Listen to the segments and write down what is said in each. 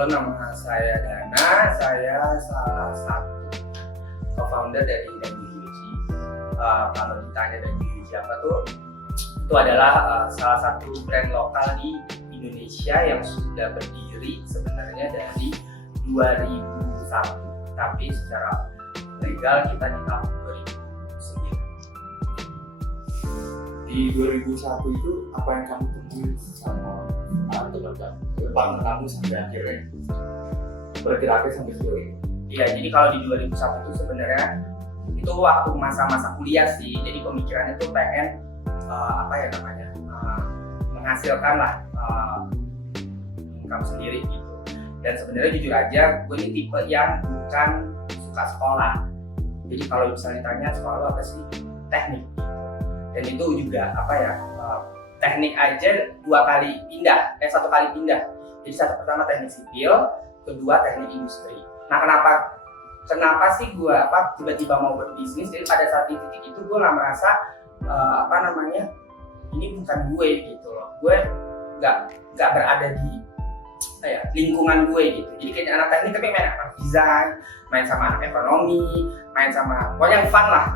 Halo, nama saya Dana. Saya salah satu co-founder dari Danjuji. Kalau ditanya Danjuji apa tuh, itu adalah salah satu brand lokal di Indonesia yang sudah berdiri sebenarnya dari 2001, tapi secara legal kita di tahun 2009. Di 2001 itu apa yang kamu temuin sama teman kamu sampai akhirnya bergeraknya sampai sejauh ini? Iya, jadi kalau di 2001 itu sebenarnya itu waktu masa-masa kuliah sih. Jadi pemikirannya tuh pengen menghasilkan lah income sendiri gitu. Dan sebenarnya jujur aja, gue ini tipe yang bukan suka sekolah. Jadi kalau misalnya ditanya sekolah lo apa sih? Teknik. Dan itu juga teknik aja satu kali pindah. Jadi pertama teknik sipil, kedua teknik industri. Nah, kenapa sih gue tiba-tiba mau berbisnis? Jadi pada saat di titik itu gue nggak merasa ini bukan gue gitu loh. Gue nggak berada di lingkungan gue gitu. Jadi kayak anak teknik tapi main anak desain, main sama anak ekonomi, main sama pokoknya yang fun lah,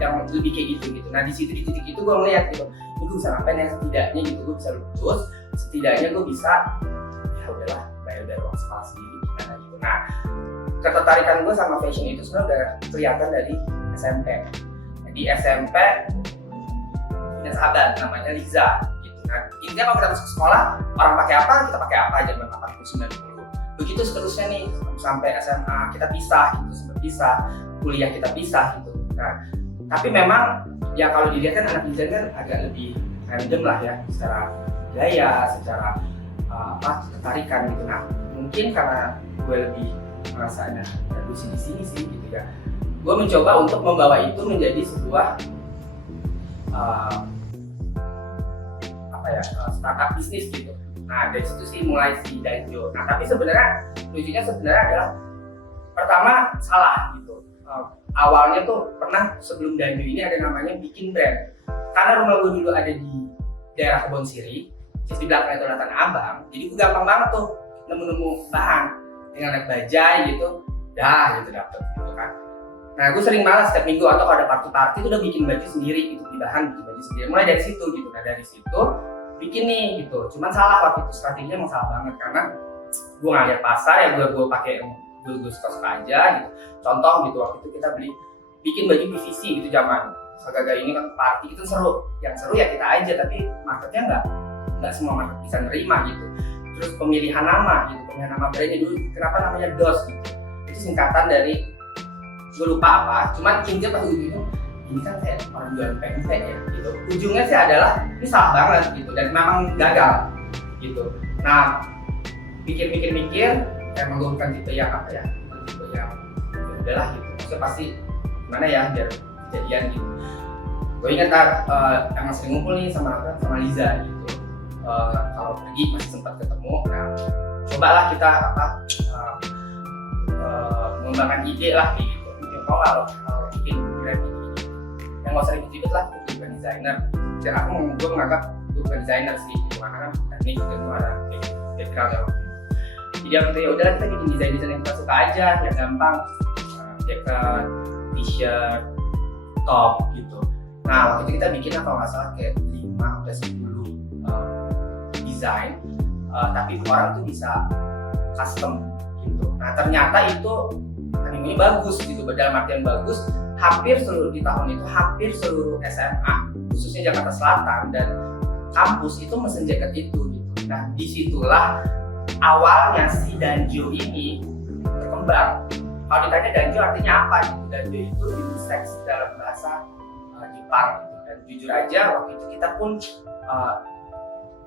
yang lebih kayak gitu. Nah di titik itu gue ngeliat gitu, ini gue bisa ngapain ya, setidaknya gitu gue bisa lulus, setidaknya gue bisa ya udahlah bayar uang sekolah sendiri gimana gitu. Nah ketertarikan gue sama fashion itu sebenarnya udah kelihatan dari SMP. Di SMP punya sahabat namanya Liza gitu. Nah intinya kalau kita masuk sekolah, orang pakai apa kita pakai apa, zaman 80-90. Begitu seterusnya nih sampai SMA kita pisah gitu, sempat pisah, kuliah kita pisah gitu. Nah tapi memang ya kalau dilihat kan anak desain kan agak lebih random lah ya, secara gaya, secara ketertarikan gitu. Nah mungkin karena gue lebih merasanya bagus di sini sih gitu ya, gue mencoba untuk membawa itu menjadi sebuah startup bisnis gitu. Nah dari situ sih mulai si Danjo. Nah tapi lucunya sebenarnya adalah pertama salah gitu. Awalnya tuh pernah sebelum Danjo ini ada namanya bikin brand. Karena rumah gue dulu ada di daerah Kebon Siri, terus di belakang itu Tanah Abang, jadi gue gampang banget tuh nemu bahan, tinggal naik bajai gitu, gitu dapet gitu kan. Nah gue sering banget setiap minggu atau kalau ada party itu udah bikin baju sendiri gitu, bikin baju sendiri. Mulai dari situ gitu. Nah dari situ bikin nih gitu. Cuman salah waktu itu, strateginya emang salah banget karena gue nggak lihat pasar ya, gue pakai gue suka aja gitu. Contoh gitu, waktu itu kita bikin baju PVC gitu zaman Sagaga ini kan party itu seru. Yang seru ya kita aja, tapi marketnya nggak semua market bisa nerima gitu. Terus pemilihan nama brandnya dulu, kenapa namanya DOS gitu. Itu singkatan dari gue lupa apa, cuman intinya pas ujungnya ini kan kayak orang jualan pempek ya gitu. Ujungnya sih adalah ini salah banget gitu dan memang gagal gitu. Nah mikir emang gue bukan tipe yang tipe yang udahlah gitu, maksudnya pasti gimana ya biar kejadian gitu. Gue ingat emang sering ngumpul nih sama Liza gitu. Kalau pergi masih sempat ketemu. Nah cobalah kita mengembangkan ide lah gitu. Mau nggak lo bikin brand ini? Yang nggak usah ribet lah, gue bukan desainer. Dan gue menganggap gue bukan desainer sih, karena kan teknik dan gue ada background ya waktu itu. Jadi waktu itu ya udahlah kita bikin desain yang kita suka aja, yang gampang, jaket, t-shirt, top gitu. Nah waktu itu kita bikin kalau nggak salah kayak 5-10 desain, tapi orang tuh bisa custom gitu. Nah ternyata itu ini bagus gitu, dalam artian bagus. Hampir seluruh SMA khususnya Jakarta Selatan dan kampus itu mesen jaket itu gitu. Nah disitulah awalnya si Danjo ini berkembang. Kalau ditanya Danjo artinya apa gitu, Danjo itu unisex dalam bahasa Jepang gitu. Dan jujur aja waktu itu kita pun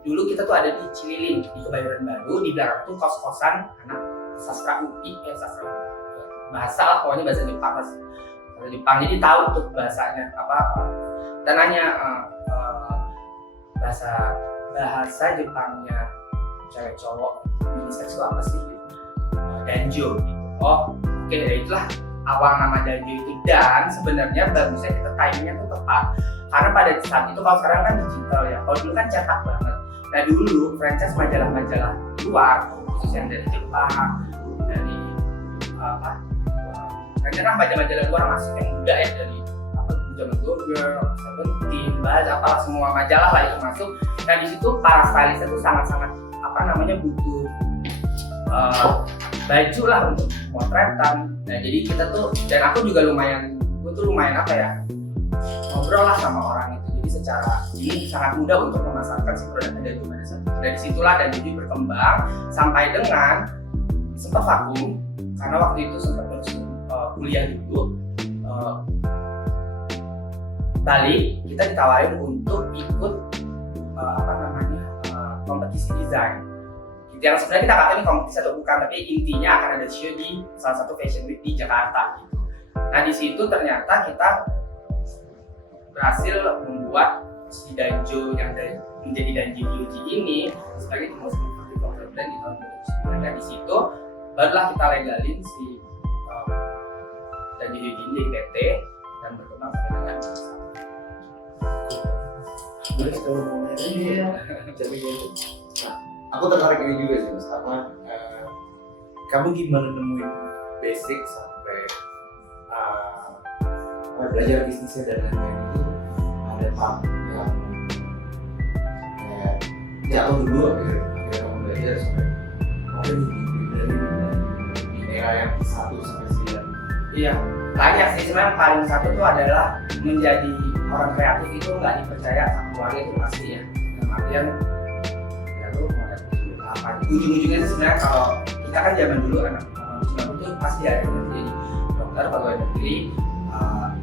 dulu kita tuh ada di Cililin di Kebayoran Baru, di belakang tuh kos-kosan anak sastra bahasa lah, pokoknya bahasa Jepang, jadi tahu tuh bahasanya apa. Dan nanya bahasa Jepangnya cewek cowok unisex itu apa sih gitu. Danjo gitu. Oh oke, dari itulah awal nama Danjo itu. Dan sebenarnya bagusnya kita timingnya tuh tepat karena pada saat itu, kalau sekarang kan digital ya, kalau dulu kan cetak banget. Nah dulu franchise majalah-majalah luar, khusus yang dari Jepang, dari franchise majalah-majalah luar masuk yang muda ya, dari Zaman Google, Seventeen, Buzz, apalah semua majalah lah itu masuk. Nah di situ para stylist itu sangat-sangat butuh baju lah untuk motretan. Nah jadi kita tuh, dan aku juga lumayan ngobrol lah sama orang itu. Jadi secara ini sangat mudah untuk memasarkan si produk Danjo pada saat itu. Dari situlah Danjo berkembang sampai dengan sempat vakum karena waktu itu sempat kuliah dulu. Balik kita ditawarin untuk ikut kompetisi desain. Yang sebenarnya kita nggak tahu ini kompetisi atau bukan, tapi intinya akan ada show di salah satu fashion week di Jakarta. Gitu. Nah di situ ternyata kita berhasil membuat si Danjo yang menjadi Danjo Hyoji ini sebagai the most important brand di tahun 2009. Dan di situ barulah kita legalin si Danjo Hyoji ini di PT dan berkembang sampai dengan aku tertarik ini juga sih Mas, karena kamu gimana nemuin basic sampai belajar bisnisnya dan lain-lain itu ada part yang jatuh dulu akhirnya kamu belajar sampai di era yang 1 sampai 9. Iya, banyak sih sebenarnya. Paling satu itu adalah menjadi orang kreatif itu nggak dipercaya sama keluarga itu pasti ya. Dalam artian ya lu mau apa? Ujung-ujungnya sih sebenarnya kalau kita kan zaman dulu anak 90 itu pasti ada yang jadi dokter, pegawai negeri,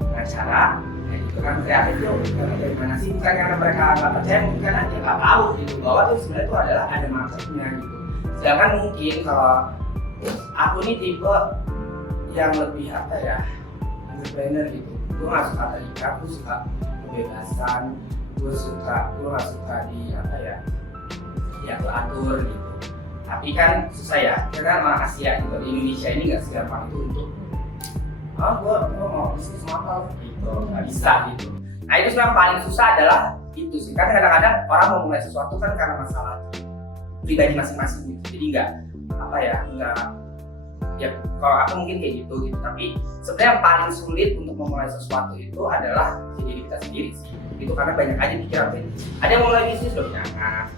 pengacara, kayak gitu kan kreatif itu dari mana sih? Bukan karena mereka nggak percaya, bukan aja nggak tahu gitu bahwa itu sebenarnya itu adalah ada marketnya gitu. Sedangkan mungkin kalau aku nih tipe yang lebih entrepreneur gitu. Gue nggak suka terikat, gue suka kebebasan, gue nggak suka diatur gitu. Tapi kan susah ya, karena orang Asia gitu, di Indonesia ini nggak segampang itu untuk gue mau bisnis apa gitu, nggak bisa gitu. Nah itu sebenarnya paling susah adalah itu sih, karena kadang-kadang orang mau mulai sesuatu kan karena masalah pribadi masing-masing gitu, jadi nggak ya kalau aku mungkin kayak gitu. Tapi sebenarnya yang paling sulit untuk memulai sesuatu itu adalah diri kita sendiri sih gitu, karena banyak aja pikiran ada yang mau mulai bisnis udah punya anak,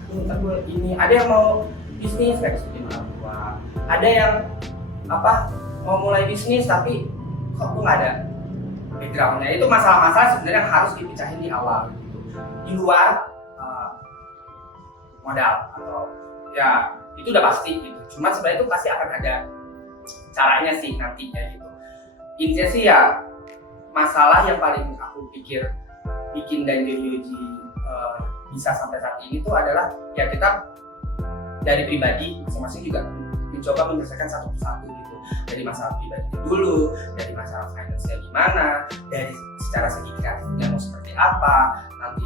ini ada yang mau bisnis kayak seperti orang tua, ada yang mau mulai bisnis tapi kok gue nggak ada backgroundnya. Itu masalah-masalah sebenarnya yang harus dipecahin di awal gitu. Di luar modal atau ya itu udah pasti gitu, cuma sebenarnya itu pasti akan ada caranya sih nantinya gitu. Intinya sih ya masalah yang paling aku pikir bikin Danjo Hyoji bisa sampai saat ini tuh adalah ya kita dari pribadi masing-masing juga mencoba menyelesaikan satu persatu gitu. Dari masalah pribadi dulu, dari masalah finance-nya gimana, dari secara segi kreatifnya mau seperti apa, nanti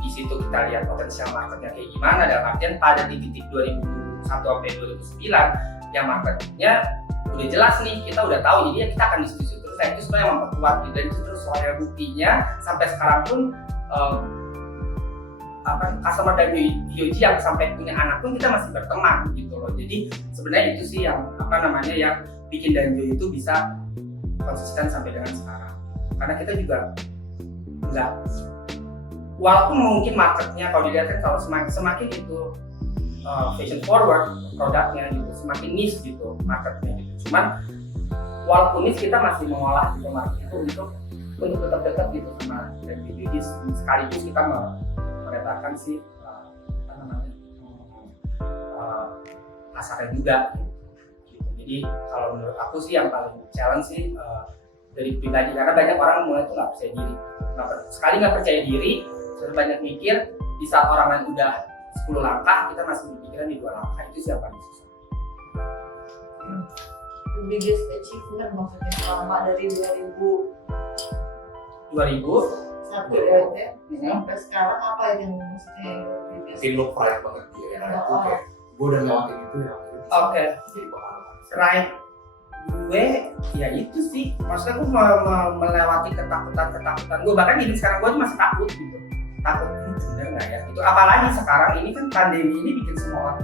di situ kita lihat potensial marketnya kayak gimana. Dalam artian pada titik 2001 sampai 2009 yang marketnya udah jelas nih, kita udah tahu, jadi ya kita akan diskusi terus. Nah itu sebenarnya yang memperkuat gitu, dan itu terus soal buktinya sampai sekarang pun customer dari Hyoji yang sampai punya anak pun kita masih berteman gitu loh. Jadi sebenarnya itu sih yang yang bikin Danjo itu bisa konsisten sampai dengan sekarang. Karena kita juga nggak, walaupun mungkin marketnya kalau dilihat kan kalau semakin itu fashion forward produknya gitu, semakin niche gitu marketnya gitu. Cuman walaupun niche kita masih mengolah gitu market itu untuk tetap dekat gitu sama Danjo. Jadi sekaligus kita meretakan si pasarnya juga gitu. Jadi kalau menurut aku sih yang paling challenge sih dari pribadi, karena banyak orang mulai tuh nggak percaya diri, nggak percaya diri, terus banyak mikir. Di saat orang lain udah 10 langkah, kita masih berpikiran di 2 langkah. Itu sih yang paling susah. The biggest achievement maksudnya selama dari 2000 satu ya, sampai sekarang apa yang maksudnya mungkin lo pride banget ya, itu kayak gue udah lewatin itu ya. Oke. Jadi pengalaman. Pride gue ya itu sih, maksudnya gue melewati ketakutan gue, bahkan jadi sekarang gue tuh masih takut gitu. takut ini benar nggak ya itu, apalagi sekarang ini kan pandemi ini bikin semua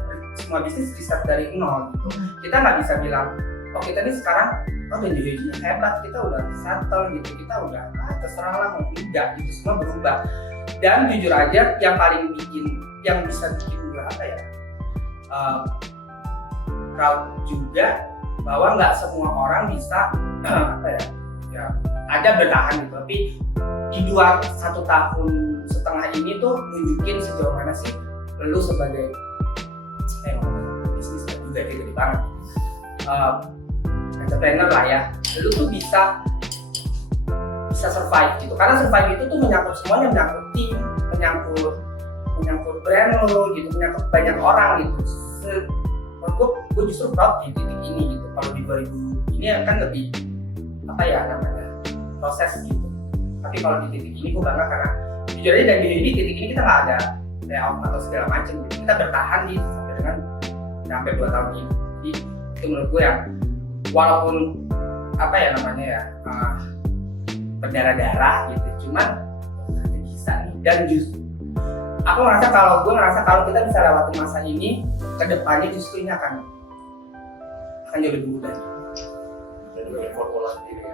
bisnis riset dari nol gitu. Kita nggak bisa bilang oh kita nih sekarang Danjojo hebat, kita udah settle gitu, kita udah terserah lah mau tidak gitu, semua berubah. Dan jujur aja yang bisa bikin gue apa ya proud juga bahwa nggak semua orang bisa apa ya ada bertahan gitu, tapi di 1,5 tahun ini tuh nunjukin sejauh mana sih lu sebagai bisnis juga gede banget entrepreneur lah ya, lu tuh bisa survive gitu, karena survive itu tuh menyangkut semuanya, menyangkut tim, menyangkut brand lo gitu, menyangkut banyak orang gitu. Menurut gue justru proud di titik ini gitu. Kalau di 2000 ini kan lebih apa ya namanya proses gitu, tapi kalau di titik ini gue bangga karena jujur aja dari ini titik ini kita nggak ada layoff atau segala macam gitu. Kita bertahan di sampai 2 tahun ini. Jadi itu menurut gue yang walaupun apa ya namanya ya berdarah-darah gitu, cuman bisa nih. Dan justru aku ngerasa kalau kita bisa lewatin masa ini, kedepannya justru ini akan jauh lebih mudah. Dan dari formula sendiri ya.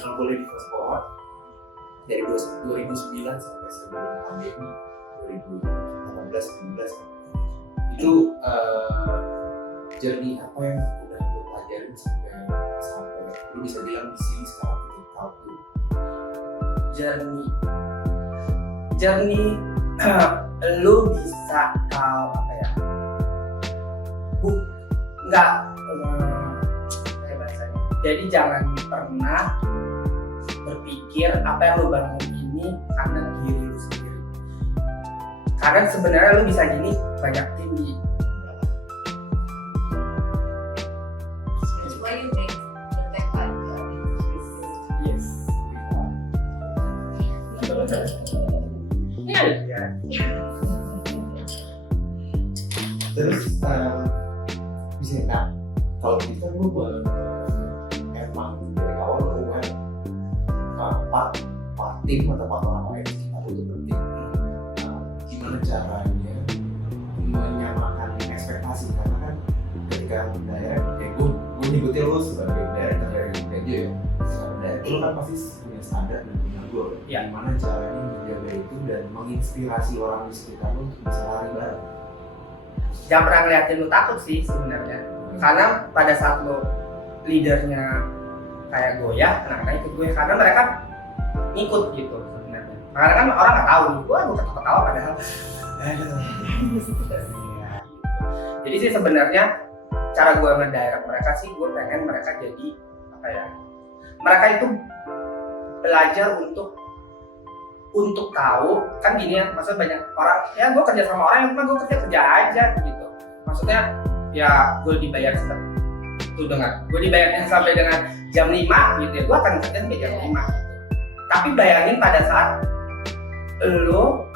Kalau boleh di fast forward dari 2009 sampai sebelum pandemi 2018-2019 itu journey apa yang udah lo pelajarin sampai lu bisa bilang di sini sekarang kita tahu tuh journey lu bisa tahu apa ya nggak kayak bahasanya, jadi jangan pernah berpikir apa yang lu bangun ini karena diri lu sendiri, karena sebenarnya lu bisa gini banyak tim di terus bisa nggak kalau kita lu emang dari awal lu kan pak tim atau pak orang lain kita itu penting, gimana caranya menyamakan ekspektasi, karena kan ketika direct gue nyebutnya lu sebagai director dari media ya, direct lu kan pasti punya standar dan punya goal. Gimana caranya menjaga itu dan menginspirasi orang di sekitar lu untuk bisa lari bareng? Jangan pernah ngeliatin lu takut sih sebenarnya, karena pada saat lu leadernya kayak goyah, anak-anak ikut gue karena mereka ngikut gitu sebenarnya. Karena kan orang nggak tahu nih, gue ketawa padahal. Jadi sih sebenarnya cara gue ngedirect mereka sih, gue pengen mereka jadi apa ya? Mereka itu belajar untuk tahu, kan gini ya, maksudnya banyak orang ya gue kerja sama orang yang cuma gue kerja aja gitu, maksudnya ya gue dibayar gue dibayarnya sampai dengan jam 5 gitu ya, gue akan kerja sampai jam 5 gitu. Tapi bayangin pada saat lo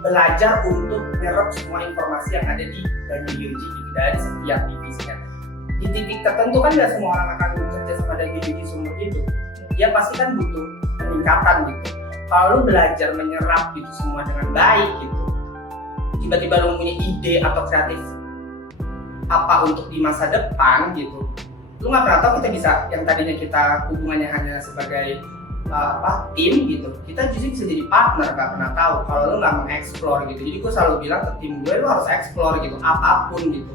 belajar untuk nyerap semua informasi yang ada di Danjojo gitu, dari setiap divisinya, di titik tertentu kan gak semua orang akan bekerja sama Danjojo seumur hidup, dia pasti kan butuh peningkatan gitu. Kalau lu belajar menyerap itu semua dengan baik gitu, tiba-tiba lu punya ide atau kreatif apa untuk di masa depan gitu, lu nggak pernah tahu. Kita bisa yang tadinya kita hubungannya hanya sebagai tim gitu, kita justru bisa jadi partner, nggak pernah tahu kalau lu nggak mengeksplor gitu. Jadi gue selalu bilang ke tim gue, lu harus eksplor gitu, apapun gitu,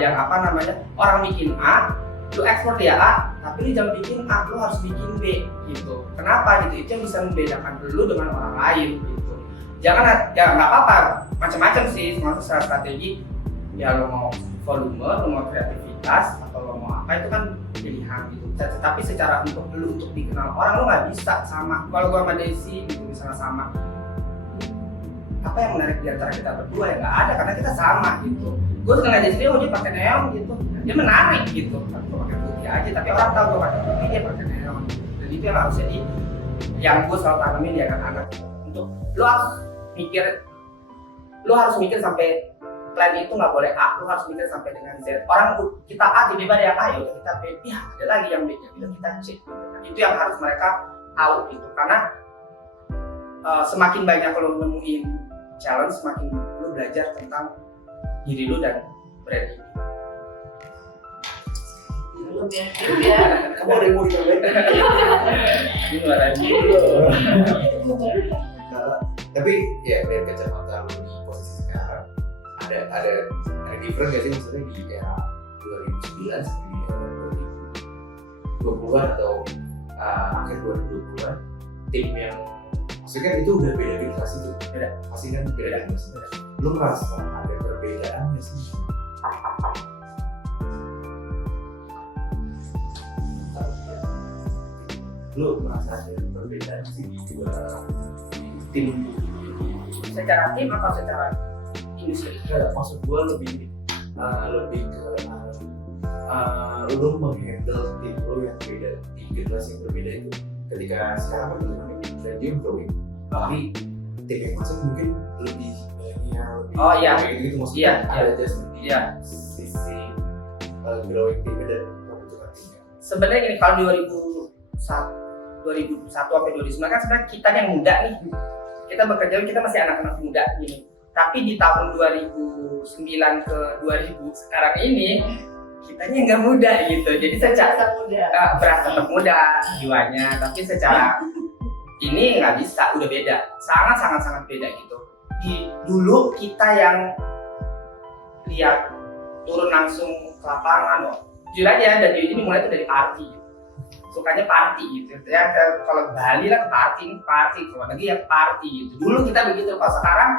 yang apa namanya orang bikin A, lu ekspor dia A, tapi lu jangan bikin A, lu harus bikin B gitu. Kenapa gitu? Itu yang bisa membedakan lu dengan orang lain gitu. Jangan ya nggak apa-apa, macam-macam sih, termasuk strategi. Ya lu mau volume, lu mau kreativitas, atau lu mau apa itu kan pilihan gitu. Tapi secara untuk dikenal orang, lu nggak bisa sama. Kalau gua sama Desi gitu misalnya sama, apa yang menarik di antara kita berdua ya nggak ada, karena kita sama gitu. Gue sengaja Desi dia pakai neon gitu, dia menarik gitu. Gue pakai putih aja, tapi orang tahu gue pakai putih, dia pakai neon. Dan itu yang harus jadi, yang gue selalu tanamin di anak-anak. Untuk lu harus mikir sampai plan itu nggak boleh A, lu harus mikir sampai dengan Z. Orang kita A tiba-tiba ada yang A, ya kita B, ya ada lagi yang B, kita C. Itu yang harus mereka tahu gitu, karena semakin banyak lo nemuin challenge, semakin lo belajar tentang diri lo dan brand ini. Kamu ada yang mau dicobain? Ini luaran Tapi ya dari kacamata lu di posisi sekarang ada different gak sih maksudnya di era 2009 sampai di era 2020-an atau akhir 2020-an tim yang maksudnya kan itu udah beda generasi tuh, beda pasti kan beda generasi. Lu merasa ada perbedaan gak sih? Lu merasa ada perbedaan sih di dua tim? secara tim atau secara industri? Enggak, maksud gue lebih ke lu menghandle tim lu yang beda di generasi yang berbeda itu. Ketika sekarang kan dan dia growing, tapi tim yang masuk mungkin lebih milenial, lebih Oh, iya. kayak gitu maksudnya. Iya, Ada adjustment di Iya. sisi growing tim dan pembentukan timnya. Sebenarnya gini, kalau 2001 sampai 2009 kan sebenarnya kita yang muda nih, kita bekerja, kita masih anak-anak muda gini. Tapi di tahun 2009 ke 2000 sekarang ini kitanya nggak muda gitu. Jadi secara berasa tetap muda jiwanya, tapi secara ini nggak bisa, udah beda, sangat beda gitu. Dulu kita yang lihat turun langsung ke lapangan, jujur aja, dan ini mulai tuh dari party. Sukanya party gitu ya, kalau Bali lah party, kalau lagi ya party gitu. Dulu kita begitu, kalau sekarang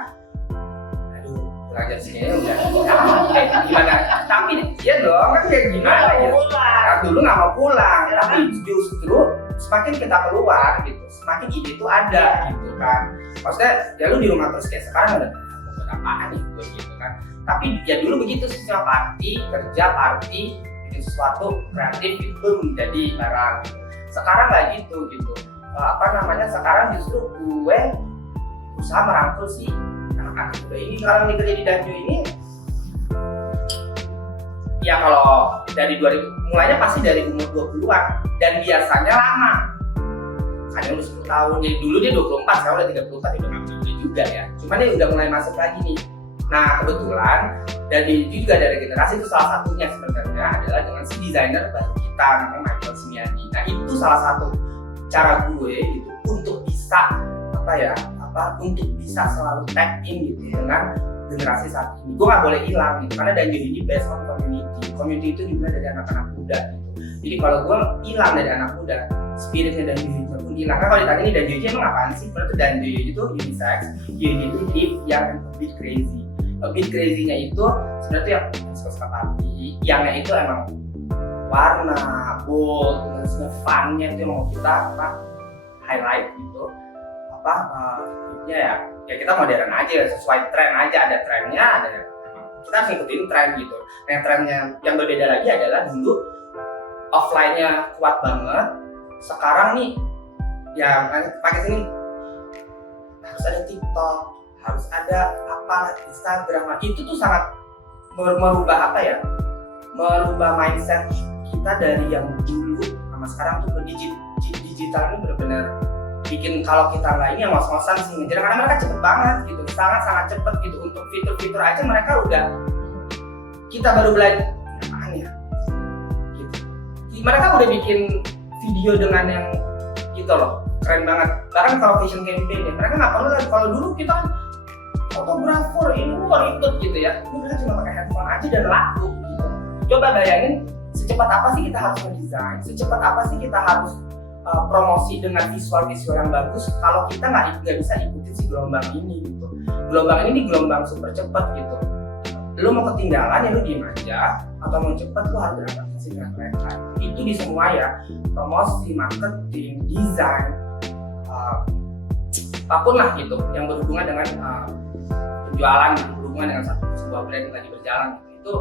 aduh kurang ajar sini udah kayak gimana, tapi dia dong kan kayak gimana ya, nah, dulu nggak mau pulang, tapi justru semakin kita keluar gitu, semakin ide itu ada gitu kan. Maksudnya ya lu di rumah terus kayak sekarang ada mau buat apaan nih gitu kan, tapi ya dulu begitu sih, party, kerja, party, bikin sesuatu kreatif itu menjadi barang. Sekarang nggak gitu. Sekarang justru gue usaha merangkul si anak-anak muda ini. Kalau yang kerja di Danjo ini ya kalau dari 2000 mulainya pasti dari umur 20-an dan biasanya lama, kadang udah 10 tahun. Jadi dulu dia 24, sekarang udah 34, dia udah nggak muda juga ya, cuman dia udah mulai masuk lagi nih. Nah kebetulan dan juga dari generasi itu salah satunya sebenarnya adalah dengan si desainer baru kita namanya Michael Simiani. Nah itu salah satu cara gue gitu untuk bisa untuk bisa selalu tag in gitu dengan generasi saat ini. Gue nggak boleh hilang gitu, karena Danjo ini based on community itu dimulai dari anak-anak muda gitu. Jadi kalau gue hilang dari anak muda, spiritnya Danjo itu pun hilang. Kan kalau ditanya ini Danjo emang apaan sih? Berarti Danjo itu unisex, itu deep, yang a bit crazy. A bit crazy-nya itu sebenarnya yang suka party, yangnya itu emang warna, bold, terus fun-nya itu yang mau kita highlight gitu. Ya kita modern aja, sesuai tren aja, ada trennya, kita harus ngikutin tren gitu. Nah trennya yang berbeda lagi adalah dulu offline-nya kuat banget, sekarang nih ya pakai sini harus ada TikTok, harus ada Instagram. Itu tuh sangat merubah merubah mindset kita dari yang dulu sama sekarang tuh ke digital ini benar-benar bikin kalau kita nggak ini yang ngos-ngosan sih ngejar, karena mereka cepet banget gitu, sangat cepet gitu. Untuk fitur-fitur aja mereka udah, kita baru belajar apaan ya gitu. Mereka udah bikin video dengan yang gitu loh, keren banget. Bahkan kalau fashion campaign ya, mereka nggak perlu lagi. Kalau dulu kita kan fotografer ini ribet gitu ya, udah cuma pakai handphone aja dan laku gitu. Coba bayangin secepat apa sih kita harus mendesain, secepat apa sih kita harus promosi dengan visual yang bagus kalau kita nggak bisa ikutin si gelombang ini gitu. Gelombang ini gelombang super cepat gitu. Lu mau ketinggalan ya lu diem aja, atau mau cepet lu harus beradaptasi dengan mereka. Itu di semua ya, promosi, marketing, desain, apapun lah gitu yang berhubungan dengan penjualan, berhubungan dengan sebuah brand yang lagi berjalan gitu. Itu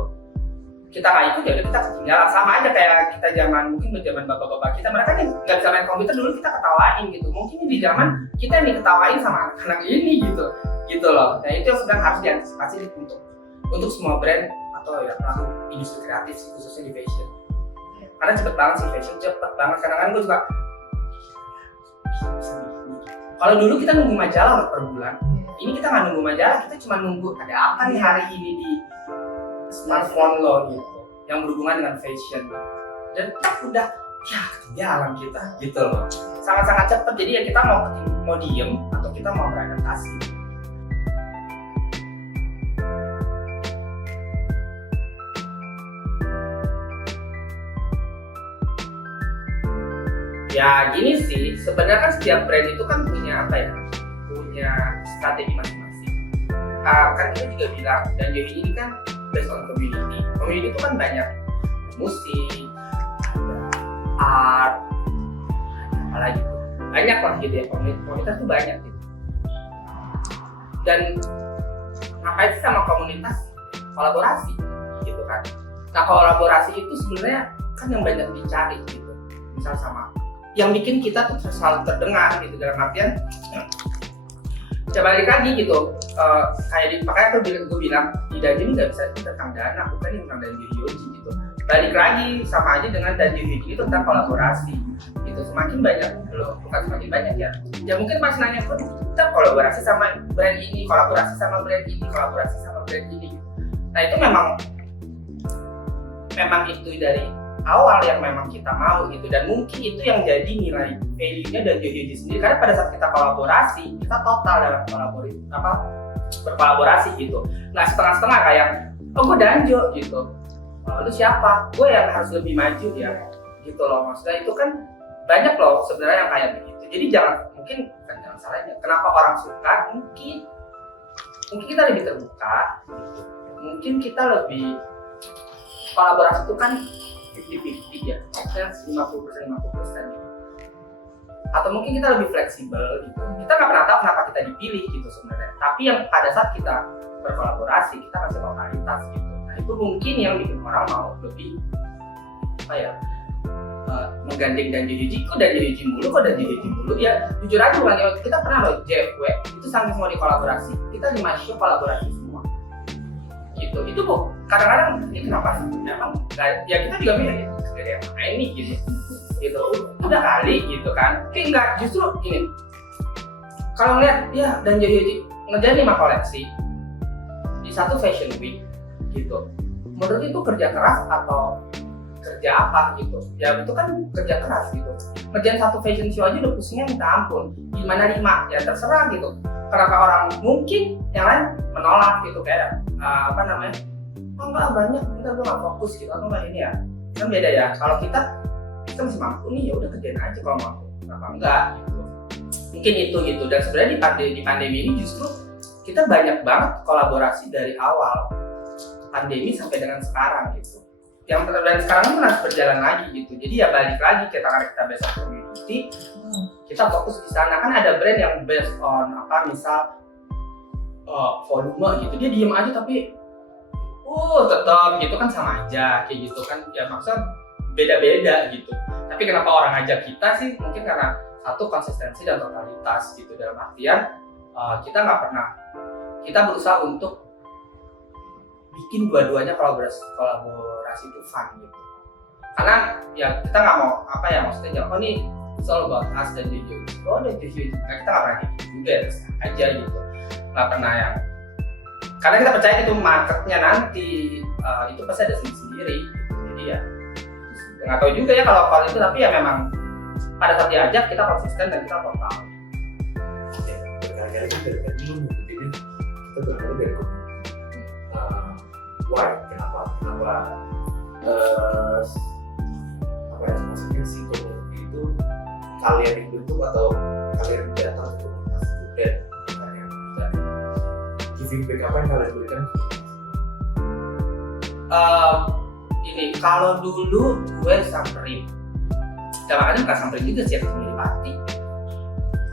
kita nggak ikut ya udah kita ketinggalan. Sama aja kayak kita mungkin zaman bapak-bapak kita, mereka nih nggak bisa main komputer dulu, kita ketawain gitu. Mungkin di zaman kita nih ketawain sama anak-anak ini gitu loh. Nah itu yang sedang harus diantisipasi untuk semua brand atau ya pelaku industri kreatif khususnya di fashion. Karena cepet banget sih fashion, cepet banget. Kadang-kadang gue juga bisa begini. Kalau dulu kita nunggu majalah loh per bulan, ini kita nggak nunggu majalah, kita cuma nunggu ada apa nih hari ini di smartphone lo gitu, yang berhubungan dengan fashion. Dan udah ya ketinggalan kita gitu loh, sangat-sangat cepat. Jadi ya kita mau diem atau kita mau beradaptasi. Ya gini sih, sebenarnya kan setiap brand itu kan punya apa ya, punya strategi masing-masing. Kan kita juga bilang dan jadi ini kan based on community. Community itu kan banyak, musik, ada art, ada apa lagi tuh, banyak lah gitu ya, komunitas tuh banyak gitu. Dan ngapain sih sama komunitas kolaborasi gitu kan? Nah kolaborasi itu sebenarnya kan yang banyak dicari gitu, misal sama yang bikin kita tuh selalu terdengar gitu, dalam artian ya balik lagi gitu, kayak makanya gue bilang di Danjo ini nggak bisa itu tentang dana, bukan tentang Danjo Hyoji gitu. Balik lagi sama aja dengan Danjo Hyoji itu tentang kolaborasi gitu. Semakin banyak loh, bukan semakin banyak ya mungkin pas nanya pun kita kolaborasi sama brand ini, kolaborasi sama brand ini, kolaborasi sama brand ini. Nah itu memang itu dari awal yang memang kita mau gitu, dan mungkin itu yang jadi nilai value-nya Danjo Hyoji sendiri, karena pada saat kita kolaborasi kita total dalam berkolaborasi gitu, nggak setengah-setengah kayak oh gue Danjo gitu, lu siapa, gue yang harus lebih maju ya gitu loh. Maksudnya itu kan banyak loh sebenarnya yang kayak begitu. Jadi jangan salahnya kenapa orang suka, mungkin kita lebih terbuka gitu. Mungkin kita lebih kolaborasi itu kan 50-50 ya, maksudnya 50% gitu. Atau mungkin kita lebih fleksibel gitu. Kita nggak pernah tahu kenapa kita dipilih gitu sebenarnya. Tapi yang pada saat kita berkolaborasi kita kasih totalitas gitu. Nah itu mungkin yang bikin orang mau lebih apa ya, menggandeng Danjo Hyoji. Kok Danjo Hyoji mulu ya, jujur aja bukan ya, kita pernah loh JFW itu saking semua dikolaborasi, kita 5 show kolaborasi semua gitu. Itu kok kadang-kadang ini kenapa sih memang ya kita juga milih dari yang main nih gitu udah kali gitu kan. Tapi enggak, justru gini, kalau ngeliat ya Danjo Hyoji ngerjain 5 koleksi di satu fashion week gitu, menurut itu kerja keras atau kerja apa gitu? Ya itu kan kerja keras gitu. Ngerjain satu fashion show aja udah pusingnya minta ampun. Gimana 5? Ya terserah gitu. Kenapa orang mungkin yang lain menolak gitu, kayak apa namanya? Oh enggak banyak, bentar gue gak fokus gitu atau enggak ini ya. Kan beda ya. Kalau kita masih mampu nih ya udah kerjain aja kalau mampu. Kenapa enggak gitu. Mungkin itu gitu. Dan sebenarnya di pandemi ini justru kita banyak banget kolaborasi dari awal pandemi sampai dengan sekarang gitu. Yang dan sekarang pun harus berjalan lagi gitu. Jadi ya balik lagi kita besok community, kita fokus di sana. Kan ada brand yang based on apa, misal volume gitu, dia diem aja tapi tetap gitu kan sama aja kayak gitu kan. Ya maksudnya beda-beda gitu. Tapi kenapa orang ngajak kita sih? Mungkin karena satu konsistensi dan totalitas gitu, dalam artian kita nggak pernah, kita berusaha untuk bikin dua-duanya kolaborasi itu fun gitu. Karena ya kita nggak mau apa ya, maksudnya jangan nih it's all about us dan Danjo. Dan Danjo kita nggak pernah gitu juga ya, aja gitu. Nggak pernah yang, karena kita percaya itu marketnya nanti itu pasti ada sendiri. Jadi ya nggak tahu juga ya kalau itu, tapi ya memang pada saat diajak kita konsisten dan kita total. Berkali-kali kan dari tadi lu ngikutin kita berangkat dari why, kenapa apa ya, maksudnya si community itu kalian yang bentuk atau kalian datang ke komunitas itu, dan giving back apa yang kalian berikan? Ini kalau dulu gue samperin, makanya bukan samperin juga sih, aku sendiri party.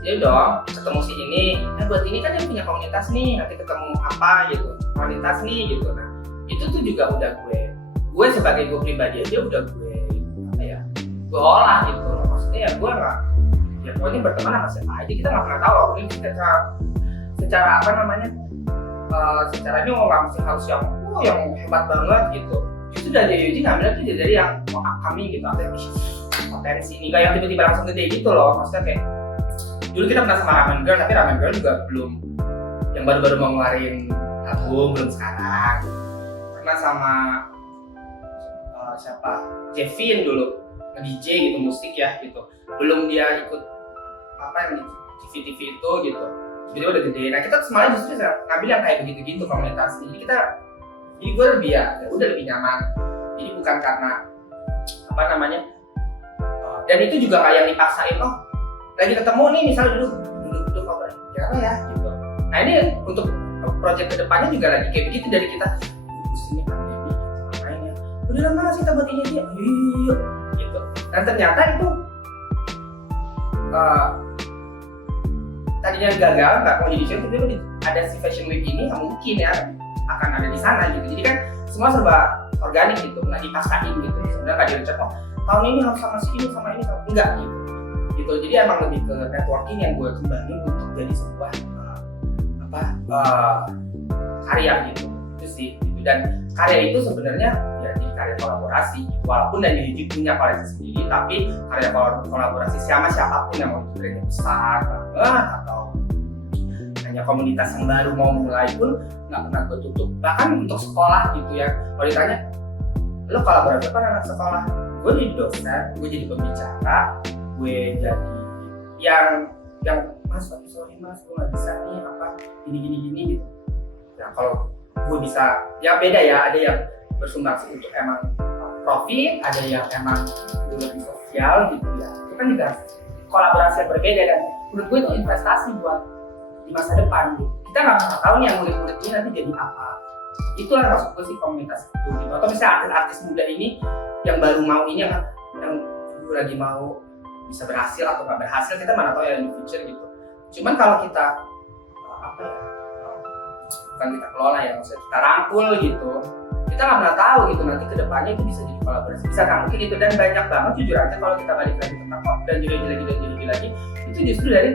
Ya dong, ketemu si ini, buat ini kan yang punya komunitas nih, nanti ketemu apa gitu, komunitas nih gitu. Nah itu tuh juga udah gue sebagai gue pribadi aja udah gue olah gitu loh. Maksudnya ya gue nggak, ya pokoknya berteman sama siapa aja, kita nggak pernah tahu ini secara apa namanya, secara ini nggak mesti harus yang hebat banget gitu. Itu dari Hyoji ngambil tuh dari yang upcoming gitu, potensi ini kayak yang tiba-tiba langsung gede gitu loh. Maksudnya kayak dulu kita pernah sama Ramen Girl, tapi Ramen Girl juga belum yang baru-baru mau ngeluarin album, belum sekarang. Pernah sama siapa, Jevin dulu nge-DJ gitu, musik ya gitu, belum dia ikut apa yang di TV-TV itu gitu, jadi udah gede. Nah kita semalam justru ngambil yang kayak begitu-gitu komunitas, jadi gue lebih ya udah lebih nyaman, jadi bukan karena apa namanya, dan itu juga kayak yang dipaksain, oh lagi ketemu nih misalnya duduk apa ya gitu. Nah ini untuk project kedepannya juga lagi kayak begitu dari kita, pusingnya pandemi ngapain ya, udah lama sih kita buat ini aja, yuk gitu. Dan ternyata itu tadinya gagal nggak mau jadi show, tapi ada si Fashion Week ini nggak mungkin ya akan ada di sana gitu. Jadi kan semua serba organik gitu, nggak dipaksain gitu. Sebenarnya nggak direncanakan, oh tahun ini harus sama si ini sama ini, enggak gitu. Jadi emang lebih ke networking yang gue kembangin untuk jadi sebuah karya gitu. Itu sih gitu. Dan karya itu sebenarnya ya jadi karya kolaborasi gitu. Walaupun dari YouTube punya koleksi sendiri, tapi karya kolaborasi sama siapapun yang mau itu brandnya besar banget atau hanya komunitas yang baru mau mulai pun nggak pernah gue tutup. Bahkan untuk sekolah gitu ya, kalau ditanya lo kolaborasi apa anak sekolah, gue jadi dosen, gue jadi pembicara, gue jadi yang mas sorry mas gue nggak bisa nih apa gini gitu. Nah kalau gue bisa ya beda ya, ada yang bersumbangsi untuk emang profit, ada yang emang itu lebih sosial gitu ya. Itu kan juga kolaborasi yang berbeda, dan menurut gue itu investasi buat di masa depan gitu. Kita nggak pernah tahu nih yang murid-murid ini nanti jadi apa. Itulah maksud gue sih komunitas itu gitu. Atau misalnya artis-artis muda ini yang baru mau ini yang gue lagi mau bisa berhasil atau nggak berhasil, kita mana tahu ya in future gitu. Cuman kalau kita bukan kita kelola ya, maksudnya kita rangkul gitu, kita nggak pernah tahu gitu nanti kedepannya itu bisa jadi kolaborasi, bisa nggak mungkin gitu. Dan banyak banget jujur aja kalau kita balik lagi tentang kok dan jadi lagi itu justru dari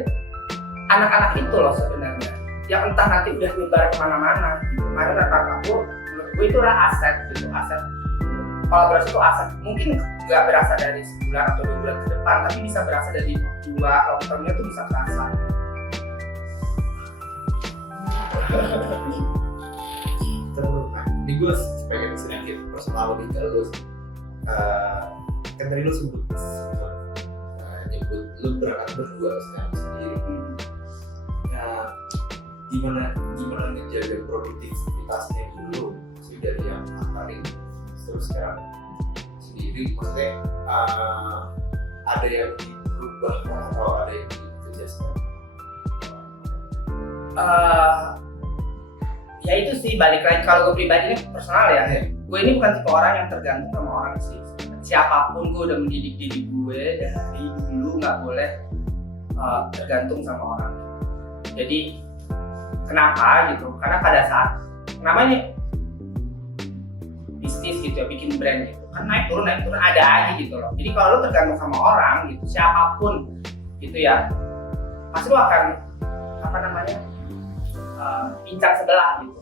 anak-anak itu loh sebenarnya, yang entah nanti udah nyebar kemana-mana gitu. Karena menurut gue itu adalah aset gitu, aset kolaborasi itu aset. Mungkin nggak berasa dari sebulan atau 2 bulan ke depan, tapi bisa berasa dari 2 long termnya itu bisa terasa. Ini gue pengen sedikit personal lebih ke lu. Kan tadi lu sebut nyebut lu berangkat berdua sekarang sendiri. Nah, gimana ngejaga produktivitasnya dulu sih dari yang aktarin terus sekarang sendiri, maksudnya ada yang dirubah atau ada yang dikerjakan? Ya itu sih balik lagi, kalau gue pribadi ini personal ya, gue ini bukan tipe orang yang tergantung sama orang sih. Siapapun gue udah mendidik diri gue dari dulu nggak boleh tergantung sama orang. Jadi kenapa gitu? Karena pada saat namanya bisnis gitu ya, bikin brand gitu, kan naik turun ada aja gitu loh. Jadi kalau lo tergantung sama orang gitu, siapapun gitu ya, pasti lo akan pincang sebelah gitu.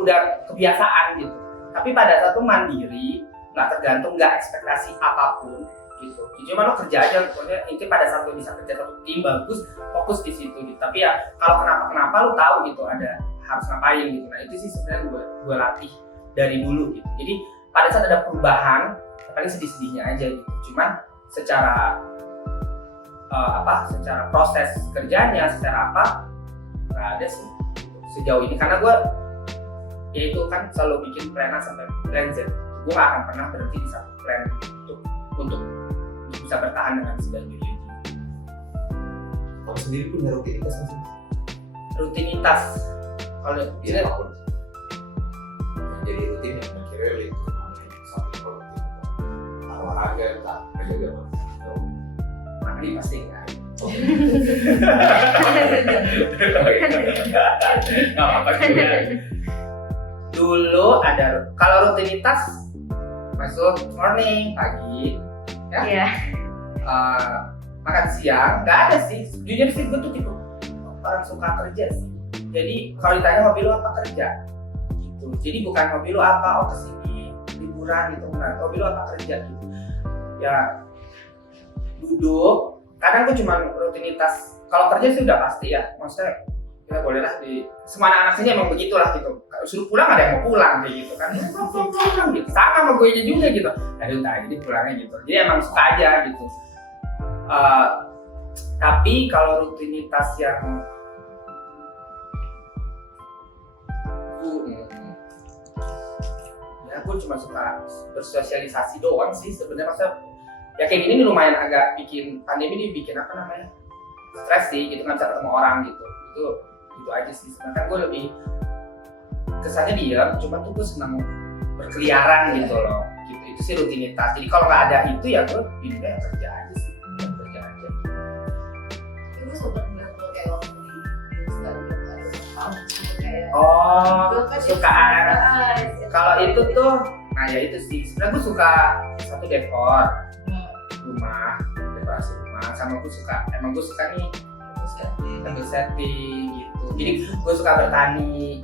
Udah kebiasaan gitu. Tapi pada saat lo mandiri, nggak tergantung, nggak ekspektasi apapun gitu. Cuma lo kerja aja, pokoknya intinya pada saat lo bisa kerja satu tim bagus, fokus di situ gitu. Tapi ya kalau kenapa lo tahu gitu ada harus ngapain gitu. Nah itu sih sebenarnya gue latih dari dulu gitu. Jadi pada saat ada perubahan, paling sedih-sedihnya aja gitu. Cuman secara secara proses kerjanya, secara apa, nggak ada sih sejauh ini. Karena gue ya itu kan selalu bikin plan A sampai plan Z. Gue gak akan pernah berhenti di satu plan untuk bisa bertahan dengan segala dunia. Kamu sendiri punya rutinitas nggak sih? Rutinitas kalau Iya apapun. Jadi rutin yang akhirnya itu namanya satu produktif. Olahraga, tak menjaga atau makan pasti enggak. Nggak apa-apa juga. Dulu ada, kalau rutinitas masuk morning, pagi, ya. Iya. Makan siang, nggak ada sih. Jujur sih gue tuh tipe orang suka kerja sih. Jadi kalau ditanya hobi lu apa, kerja. Gitu. Jadi bukan hobi lu apa, kesini liburan gitu, enggak. Hobi lu apa, kerja gitu. Ya duduk. Kadang gue cuma rutinitas kalau kerja sih udah pasti ya, maksudnya ya boleh lah di semua anak sini emang begitulah gitu. Suruh pulang ada yang mau pulang kayak gitu kan, pulang gitu. Sama sama gue juga gitu. Aduh tak jadi pulangnya gitu. Jadi emang suka aja gitu. Tapi kalau rutinitas yang ya gue cuma suka bersosialisasi doang sih sebenarnya. Masa ya kayak gini nih lumayan agak bikin pandemi ini bikin apa namanya stres sih gitu, nggak bisa ketemu orang gitu. Itu aja sih sebenarnya. Kan gue lebih kesannya diam, cuma tuh gue senang berkeliaran gitu loh gitu. Itu sih rutinitas. Jadi kalau nggak ada itu ya gue pindah kerja aja sih, kerja aja. Itu sempat bilang tuh kayak waktu di Instagram ada kayak Kesukaan. Kalau itu tuh, nah ya itu sih. Sebenarnya gue suka satu dekor rumah, dekorasi rumah. Sama gue suka, emang gue suka nih table setting gitu. Jadi gue suka bertani.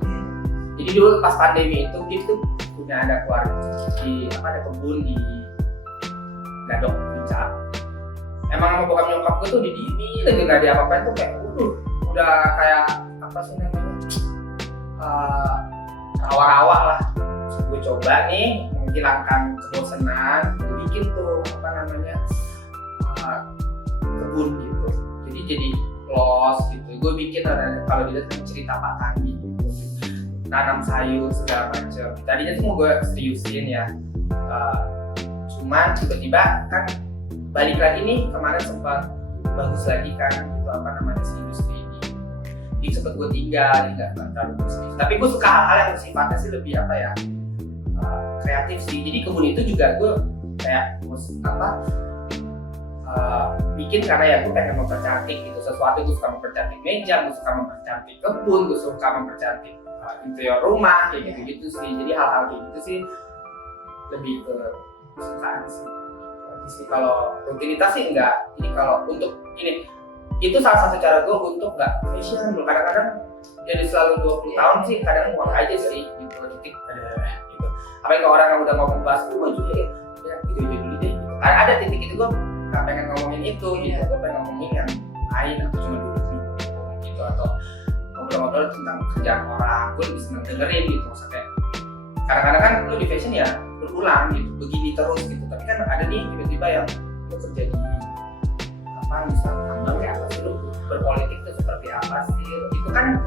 Jadi dulu pas pandemi itu gitu punya ada keluarga di ada kebun di Gadok Puncak. Emang sama bokap nyokap gue tuh di lagi nggak diapa-apain tuh kayak udah kayak apa sih namanya rawa-rawa lah. Terus gue coba nih menghilangkan kebosanan, gue bikin tuh apa namanya kebun gitu. Jadi los gitu. Gue bikin kalau dilihat cerita Pak Tani gitu. Nanam sayur segala macam. Tadinya tuh mau gue seriusin ya. Cuman tiba-tiba kan balik lagi nih, kemarin sempat bagus lagi kan gitu apa namanya si industri ini. Jadi sempat gue tinggal, nggak terlalu bisnis. Tapi gue suka hal-hal yang sifatnya sih lebih apa ya kreatif sih. Jadi kebun itu juga gue kayak bikin karena ya gue pengen mempercantik gitu sesuatu. Gue suka mempercantik meja, gue suka mempercantik kebun, gue suka mempercantik interior rumah kayak gitu sih. Jadi hal-hal kayak gitu sih lebih ke kesukaan sih. Kalau rutinitas sih enggak. Jadi kalau untuk ini itu salah satu cara gue untuk nggak fashion. Kadang-kadang jadi selalu 20 tahun sih kadang uang aja sih gitu titik ada gitu. Apalagi kalau orang yang udah ngomong bahas juga ya gitu dulu deh gitu. Ada titik itu gue nggak pengen ngomongin itu gitu. Gue pengen ngomongin yang lain atau cuma duduk gitu atau ngobrol-ngobrol tentang kerjaan orang. Gue lebih seneng dengerin gitu. Maksudnya kadang-kadang kan lu di fashion ya berulang gitu, begini terus gitu. Tapi kan ada nih tiba-tiba yang lu kerja di apa misalnya tambang kayak apa sih, lu berpolitik itu seperti apa sih, itu kan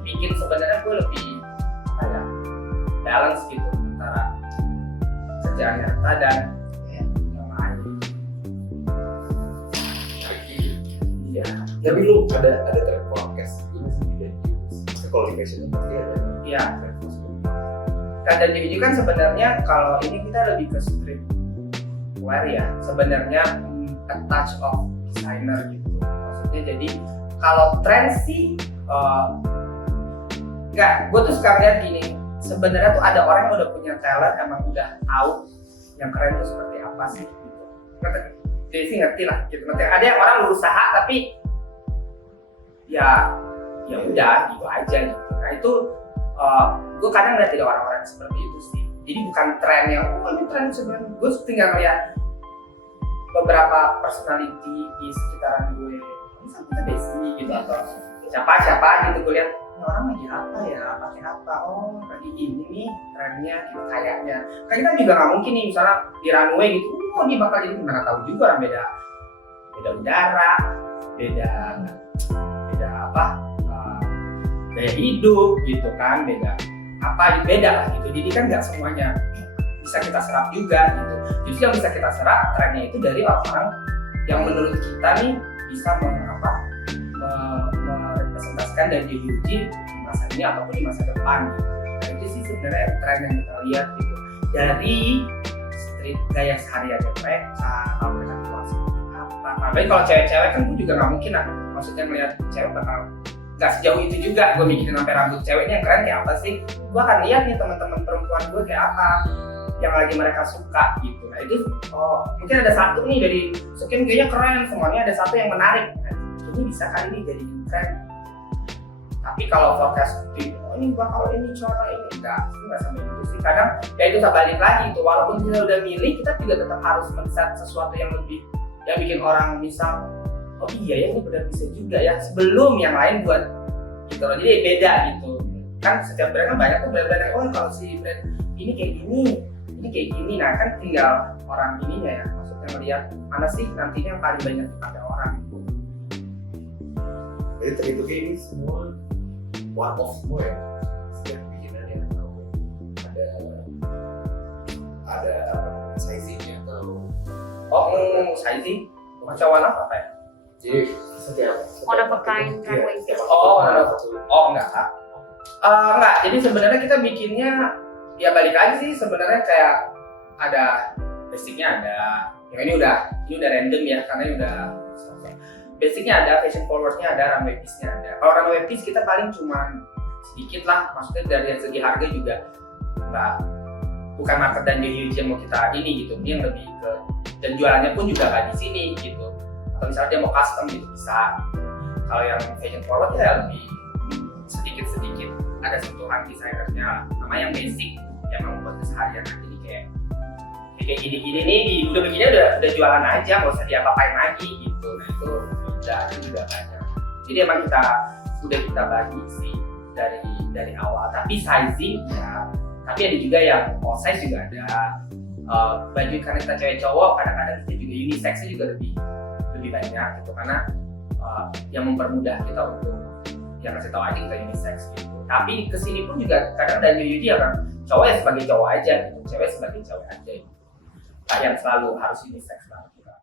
bikin sebenarnya gue lebih apa ya balance gitu antara kerjaan nyata dan yang lain. Iya. Tapi lu ada trend podcast juga sih di kalau di fashion pasti ada. Iya. Dan jadi kan sebenarnya kalau ini kita lebih ke streetwear ya, sebenarnya a touch of designer gitu. Maksudnya jadi kalau tren sih enggak, gue tuh suka lihat gini, sebenarnya tuh ada orang yang udah punya talent, emang udah tahu yang keren tuh seperti apa sih gitu. Jadi sih ngerti lah gitu. Ada yang orang berusaha tapi ya udah gitu aja gitu. Nah itu gue kadang lihat tidak orang-orang seperti itu sih. Jadi bukan tren yang ini tren sebenarnya. Gue tinggal ngeliat beberapa personality di sekitaran gue, misalnya Desi gitu atau siapa gitu. Gue lihat ini orang lagi apa ya, pakai apa, oh lagi ini nih trennya gitu kayaknya. Kan kita juga nggak mungkin nih misalnya di runway gitu, ini bakal jadi mana tahu juga orang beda udara, beda apa gaya hidup gitu kan, beda lah gitu. Jadi kan nggak semuanya bisa kita serap juga gitu. Justru yang bisa kita serap trennya itu dari orang yang menurut kita nih bisa merepresentasikan dan diuji di masa ini ataupun di masa depan. Nah, itu sih sebenarnya tren yang kita lihat gitu dari street gaya sehari-hari mereka, kalau mereka keluar seperti apa. Tapi kalau cewek-cewek kan gue juga nggak mungkin lah, maksudnya melihat cewek bakal nggak sejauh itu juga gue mikirin sampai rambut ceweknya yang keren kayak apa sih. Gue akan lihat nih teman-teman perempuan gue kayak apa yang lagi mereka suka gitu. Nah itu mungkin ada satu nih dari sekian kayaknya keren semuanya, ada satu yang menarik. Nah, ini bisa kali ini jadi tren. Tapi kalau forecast ini bakal ini cara ini enggak sampai itu sih. Kadang ya itu balik lagi itu, walaupun kita udah milih, kita juga tetap harus men-set sesuatu yang lebih yang bikin orang misal oh iya ya ini benar bisa juga ya sebelum yang lain buat gitu loh. Jadi beda gitu kan, setiap brand kan banyak tuh brand-brand yang, oh kalau si brand ini kayak gini, ini kayak gini. Nah kan tinggal orang ininya ya, maksudnya melihat mana sih nantinya yang paling banyak dipakai orang gitu. Jadi terhitungnya ini semua one off semua ya, setiap bikinannya, atau ada sizingnya atau Sizing macam warna apa ya? jadi setiap One of a kind iya, runway setiap piece. Oh, oh enggak. Jadi sebenarnya kita bikinnya ya balik lagi sih sebenarnya, kayak ada basicnya ada. Yang ini udah random ya karena ini udah basicnya ada, fashion forwardnya ada, runway piece-nya ada. Kalau runway piece kita paling cuma sedikit lah, maksudnya dari segi harga juga enggak, bukan market dan huge yang mau kita ini gitu. Ini yang lebih ke, dan jualannya pun juga nggak di sini gitu. Atau misalnya dia mau custom gitu bisa. Kalau yang fashion forward ya lebih sedikit ada sentuhan desainernya, sama yang basic yang membuat keseharian aja nih, kayak gini nih udah begini udah jualan aja, nggak usah diapa-apain lagi gitu. Nah itu juga banyak. Jadi emang kita bagi sih dari awal. Tapi sizing ya, tapi ada juga yang all size juga ada. Baju karena kita cewek cowok kadang-kadang kita juga unisex-nya juga lebih banyak gitu, karena yang mempermudah kita untuk yang kasih tahu aja kita unisex gitu. Tapi kesini pun juga kadang ada Yudi kan cowok ya sebagai cowok aja gitu, cewek sebagai cewek aja gitu. Yang selalu harus unisex banget kita.